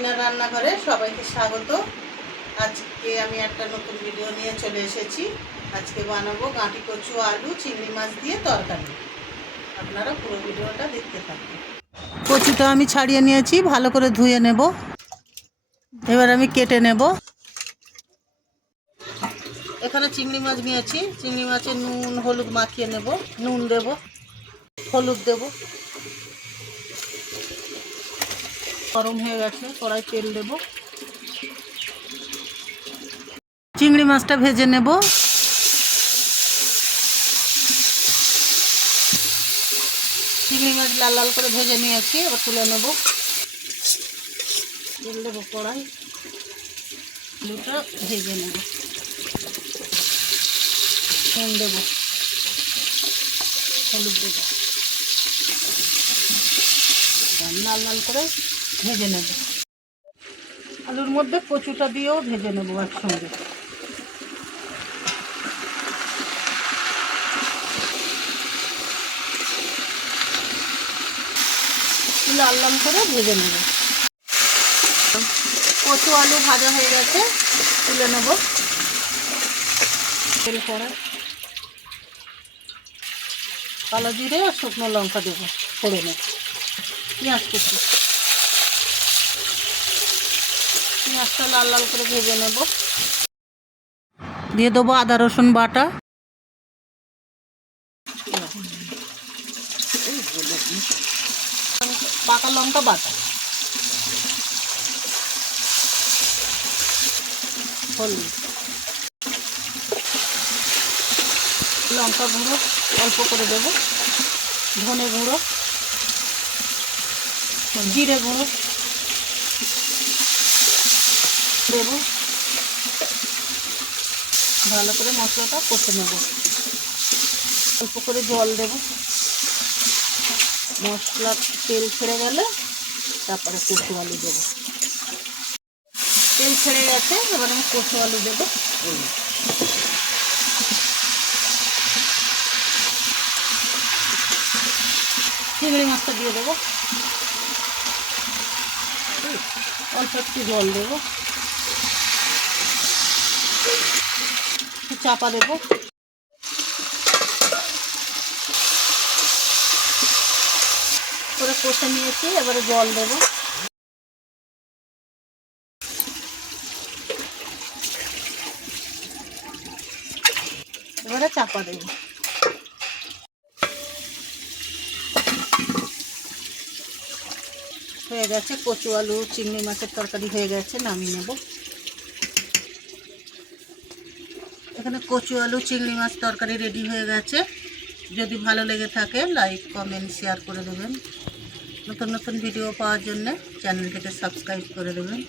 সেলিনার রান্নাঘরে সবাইকে স্বাগত। আজকে আমি একটা নতুন ভিডিও নিয়ে চলে এসেছি। আজকে বানাবো গাঁটি কচু আলু চিংড়ি মাছ দিয়ে তরকারি। আপনারা পুরো ভিডিওটা দেখতে থাকুন। কচুটা আমি ছাড়িয়ে নিয়েছি, ভালো করে ধুয়ে নেব। এবার আমি কেটে নেব। এখানে চিংড়ি মাছ নিয়েছি, চিংড়ি মাছে নুন হলুদ মাখিয়ে নেব। নুন দেব, হলুদ দেব। গরম হয়ে গেছে, কড়াই তেল দেব। চিংড়ি মাছটা ভেজে নেব। চিংড়ি মাছ লাল লাল করে ভেজে নিয়েছি, এবার তুলে নেব। তেল দেবো কড়াই, আলুটা ভেজে নেব। নুন দেব, হলুদ দেব, লাল লাল করে ভেজে নেব। আলুর মধ্যে কচুটা দিয়েও ভেজে নেব একসঙ্গে। লাল লাল করে ভেজে নেব। কচু আলু ভাজা হয়ে গেছে, তুলে নেব। তেল কড়াই, কালো জিরে আর শুকনো লঙ্কা দেবো, ফোড়ে নেব। পেঁয়াজ কুচি, পেঁয়াজটা লাল লাল করে ভেজে নেব। দিয়ে দেবো আদা রসুন বাটা, পাকা লঙ্কা বাটা, হলুদ, লঙ্কা গুঁড়ো অল্প করে দেব, ধনে গুঁড়ো, জিরে গুঁড়ো দেব। ভালো করে মশলাটা কষে নেব। অল্প করে জল দেব। মশলা তেল ছেড়ে গেলে তারপরে কচু আলু দেবো। তেল ছেড়ে গেছে, এবার আমি কচু আলু দেবো। চিংড়ি মাছটা দিয়ে দেবো। অল্প একটু জল দেবো, চাপা দেবো। করে কষে নিয়েছি, এবারে জল দেবো। এবারে চাপা দেবো। হয়ে গেছে, কচু আলু চিংড়ি মাছের তরকারি হয়ে গেছে, নামিয়ে নেব। এখানে কচু আলু চিংড়ি মাছ তরকারি রেডি হয়ে গেছে। যদি ভালো লেগে থাকে লাইক কমেন্ট শেয়ার করে দেবেন। নতুন নতুন ভিডিও পাওয়ার জন্য চ্যানেলটিকে সাবস্ক্রাইব করে দেবেন।